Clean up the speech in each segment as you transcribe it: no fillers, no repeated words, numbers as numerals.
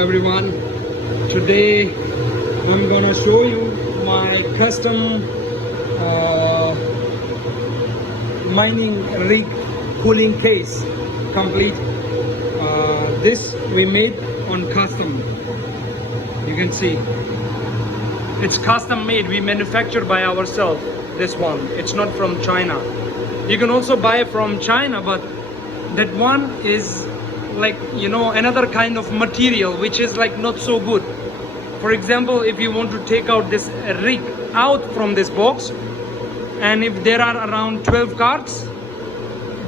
everyone. Today I'm gonna show you my custom mining rig cooling case complete. This we made on custom. You can see it's custom made. We manufactured by ourselves. This one, it's not from China. You can also buy from China, but that one is like, you know, another kind of material which is like not so good. For example, if you want to take out this rig out from this box, and if there are around 12 cards,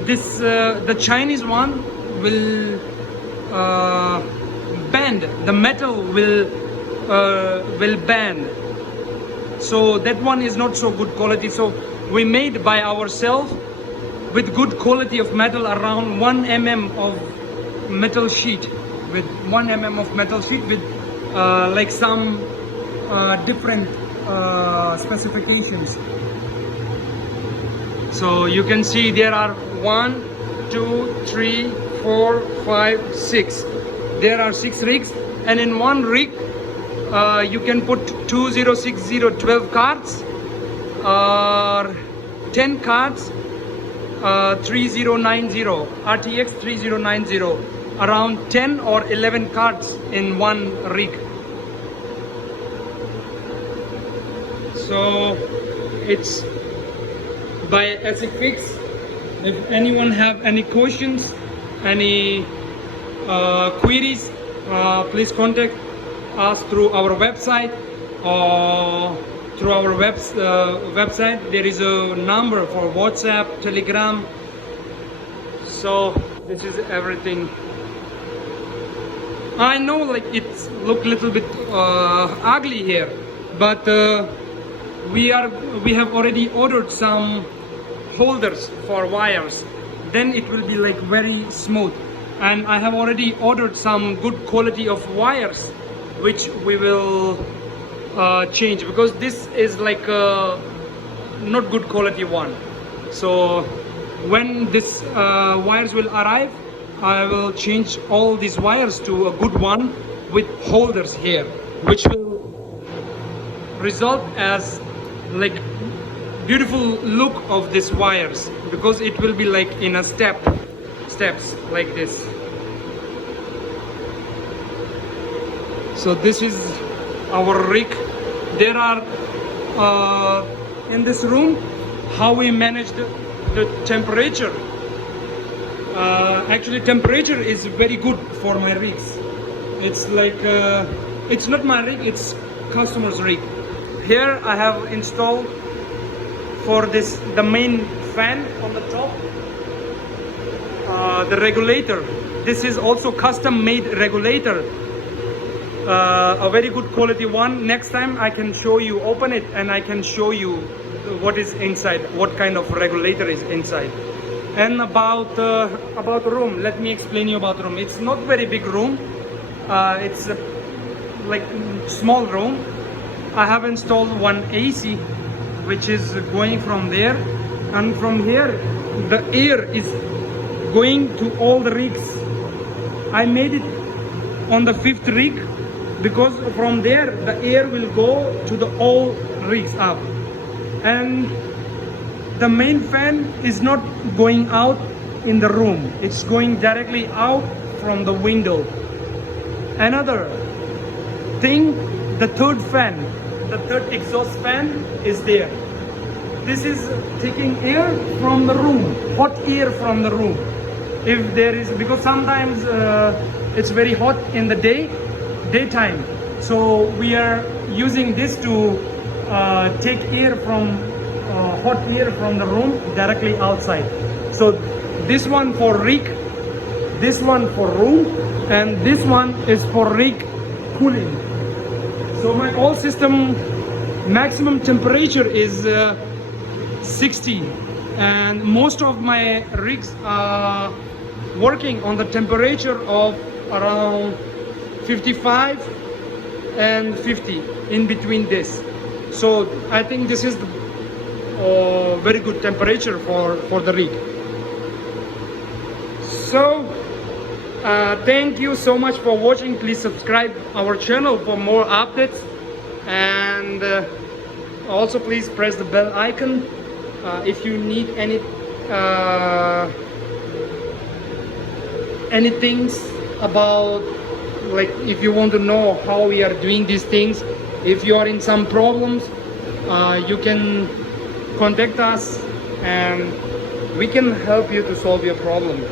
this the Chinese one will bend. The metal will bend. So that one is not so good quality. So we made by ourselves with good quality of metal, around 1 mm of metal sheet, with 1 mm of metal sheet with like some different specifications. So you can see there are 1, 2, 3, 4, 5, 6. There are 6 rigs, and in one rig you can put 2060 12 cards or 10 cards, 3090 RTX 3090, around 10 or 11 cards in one rig. So it's by Asic Fix. If anyone have any questions, any queries, please contact us through our website, or through our website. There is a number for WhatsApp, Telegram. So this is everything. I know like it's look little bit ugly here, but we have already ordered some holders for wires. Then it will be like very smooth. And I have already ordered some good quality of wires, which we will change, because this is like not good quality one. So when this wires will arrive, I will change all these wires to a good one with holders here, which will result as like beautiful look of these wires, because it will be like in a steps like this. So this is our rig. There are in this room how we manage the temperature. Actually temperature is very good for my rigs. It's like it's not my rig, it's customer's rig. Here I have installed for this the main fan on the top, the regulator. This is also custom made regulator, a very good quality one. Next time I can show you, open it, and I can show you what is inside, what kind of regulator is inside. And about the room, let me explain you about the room. It's not very big room. It's like small room. I have installed one AC, which is going from there, and from here the air is going to all the rigs. I made it on the 5th rig, because from there the air will go to the all rigs up, and the main fan is not going out in the room, it's going directly out from the window. Another thing, the third fan, the third exhaust fan is there. This is taking air from the room, hot air from the room. If there is, because sometimes it's very hot in the daytime, so we are using this to take air from hot air from the room directly outside. So this one for rig, this one for room, and this one is for rig cooling. So my all system maximum temperature is 60, and most of my rigs are working on the temperature of around 55 and 50, in between this. So I think this is the very good temperature for the rig. So Thank you so much for watching. Please subscribe our channel for more updates, and also please press the bell icon if you need any things about, like, if you want to know how we are doing these things. If you are in some problems, you can contact us and we can help you to solve your problem.